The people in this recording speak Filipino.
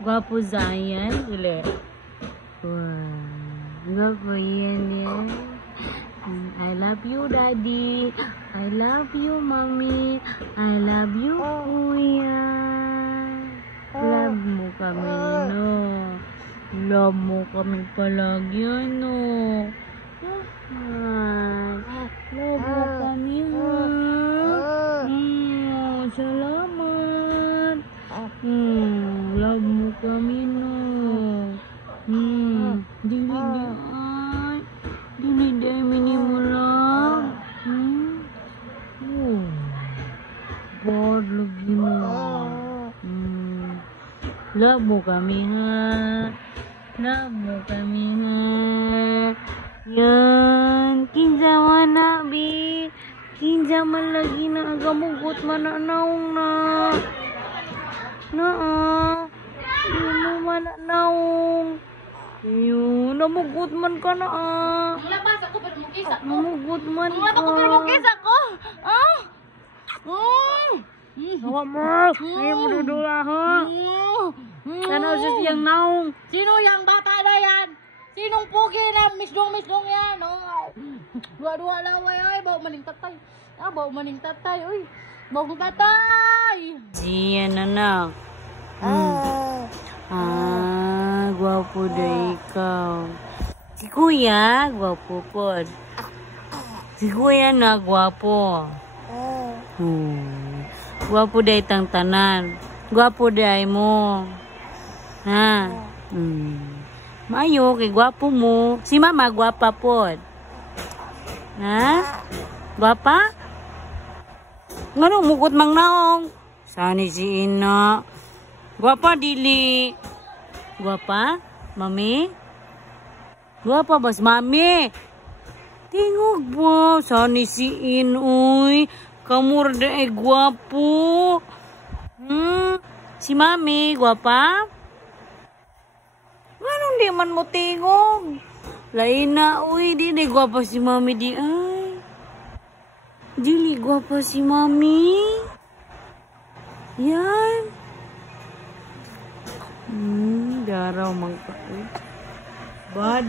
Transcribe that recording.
Gwapo Zion. Ulit. Wow. Gwapo yan yan. I love you, Daddy. I love you, Mommy. I love you, Kuya. Love mo kami, no? Love mo kami palagi, no? Love mo kami, ha? Salamat. Love mo kami, no? Dili ay minimula. Bored lagi mo. Love mo kami, ha? Love mo kami, ha? Yan. Kinsa man na, bi. Kinsa man lagi na. Agamugot man na naong na. Hindi mo man na naong. Yun. Namugot man ka na, Labas ako pero mukisa ko. Namugot man ka. Labas ako pero mukisa ko. Hawa mo. Ayaw mo dudula, ha? Ano siya siyang naong? Sino yung bata na yan? Sinong pugi na misdong yan? Dua-dua laway ay. Bawa maning tatay. Bawa maning tatay. Uy. Bawa tatay. Iyan na. Gwapo na ikaw. Si Kuya, gwapo po. Si Kuya na, gwapo. Gwapo day tang tanan. Gwapo day mo. Ha? Mayo, kay gwapo mo. Si Mama, gwapa po. Ha? Gwapa? Ngano, mugot mang naong. Sani si Ina. Gwapa, dili. Gwapa? Mami? Gwapa bas, Mami? Tingog mo. Sani si Inoy. Kamurda ay gwapo. Si Mami, gwapa? Anong di man mo tingog? Lain na, uy. Di na gwapa si Mami di ay. Dili gwapa si Mami. Yan. Daraw mangka. Bad.